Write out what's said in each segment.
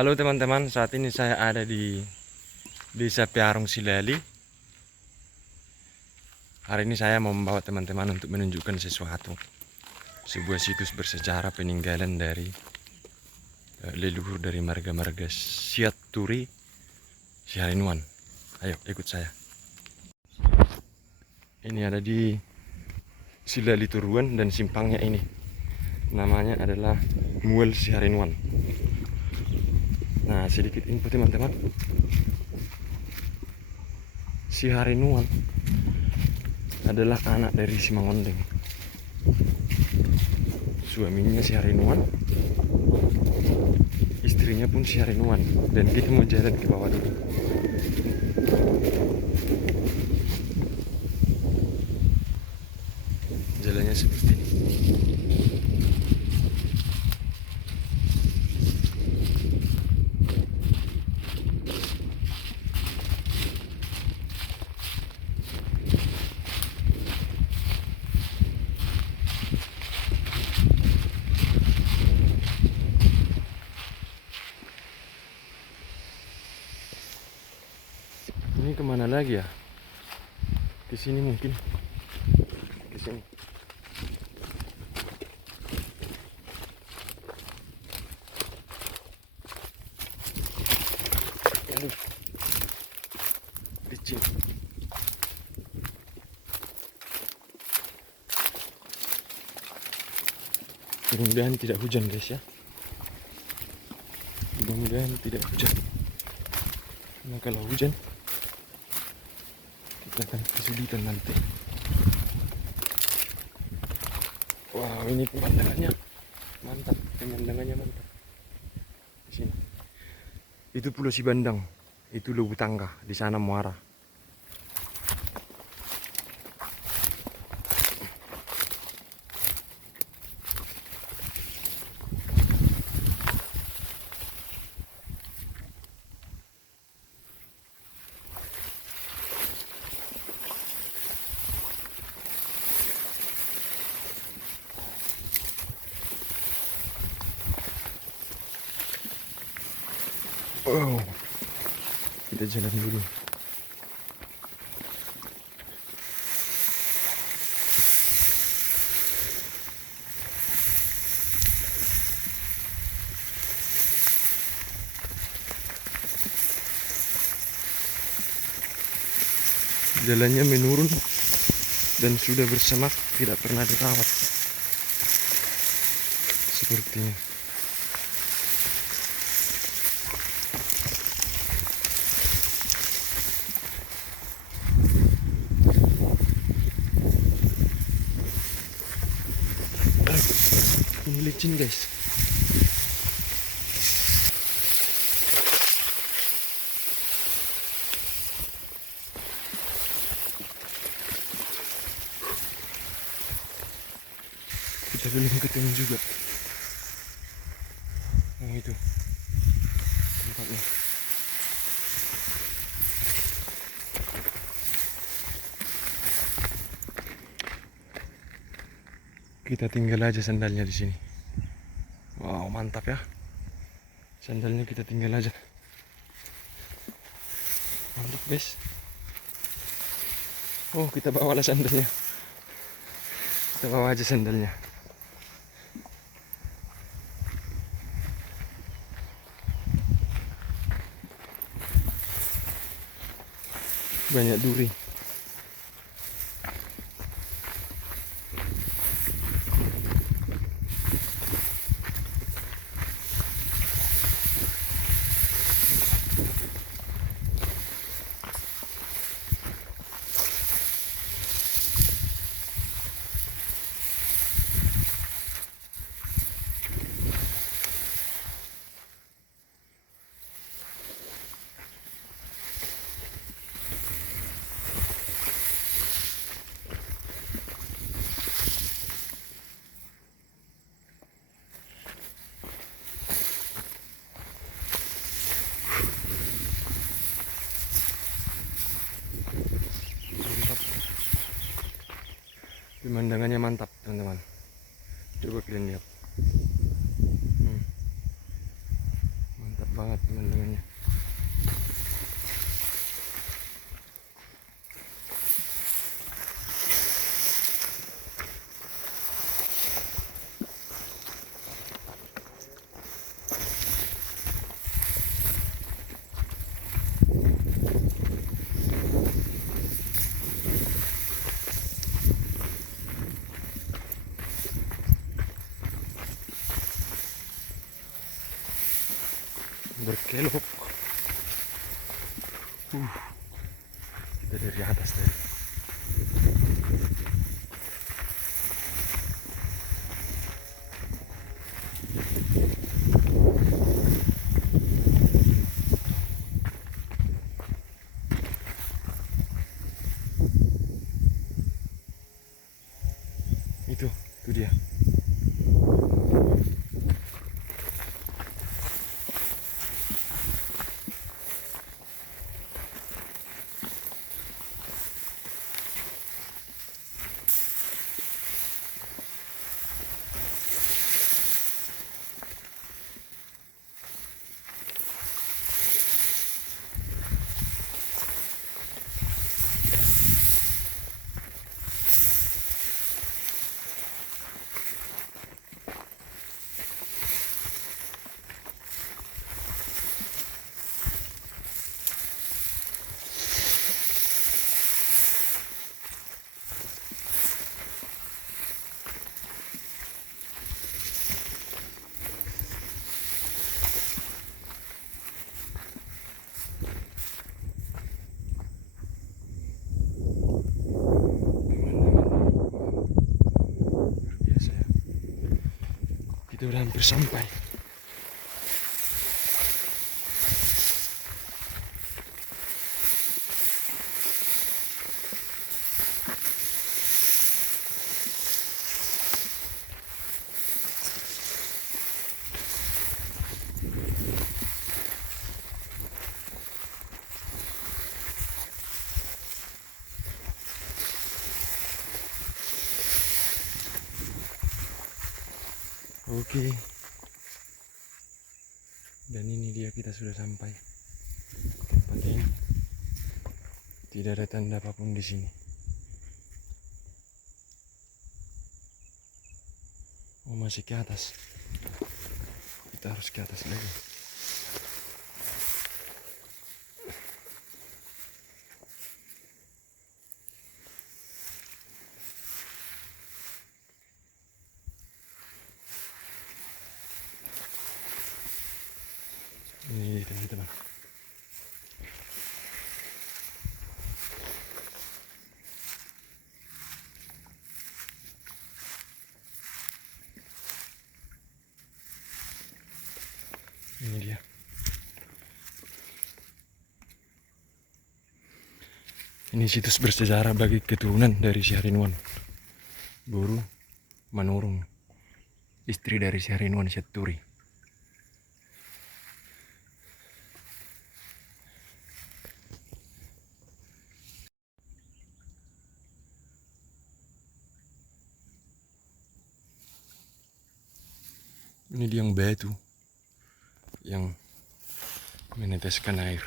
Halo teman-teman, saat ini saya ada di Desa Piarong Silali. Hari ini saya mau membawa teman-teman untuk menunjukkan sesuatu. Sebuah situs bersejarah peninggalan dari leluhur dari marga-marga Siat Turi Siharinuan. Ayo ikut saya. Ini ada di Silali Turuan dan simpangnya ini. Namanya adalah Muel Siharinuan. Nah, sedikit info teman-teman. Siharinuan adalah anak dari Simangondeng. Suaminya Siharinuan, istrinya pun Siharinuan, dan kita mau jalan ke bawah dulu. Jalannya seperti ini. Ini kemana lagi ya? Ke sini mungkin. Ke sini. Aduh. Licin. Mudah-mudahan tidak hujan guys ya. Mudah-mudahan tidak hujan. Karena kalau hujan kita akan kesulitan nanti. Wow, ini pemandangannya mantap, pemandangannya mantap. Di sini. Itu Pulau Sibandang, itu Lubu Tangga, di sana Muara. Wow, kita jalan dulu. Jalannya menurun dan sudah bersemak, tidak pernah dirawat. Sepertinya. Ini licin guys. Kita belum ketemu juga. Oh itu tempatnya. Kita tinggal aja sandalnya di sini. Wow, mantap ya. Sandalnya kita tinggal aja. Mantap guys. Oh, kita bawa lah sandalnya. Kita bawa aja sandalnya. Banyak duri. Pemandangannya mantap teman-teman. Coba kalian lihat. Mantap banget pemandangannya. Berkelok. Kita dari atas tadi. Itu dia. Kita udah hampir sampai. Oke. Dan ini dia, kita sudah sampai tempat ini. Tidak ada tanda apapun di sini. Oh, masih ke atas. Kita harus ke atas lagi. Ini teman-teman. Ini dia. Ini situs bersejarah bagi keturunan dari Syahrinwan, Buru Manurung, istri dari Syahrinwan Syaturi. Ini dia yang batu yang meneteskan air.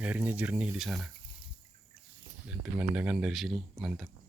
Airnya jernih di sana dan pemandangan dari sini mantap.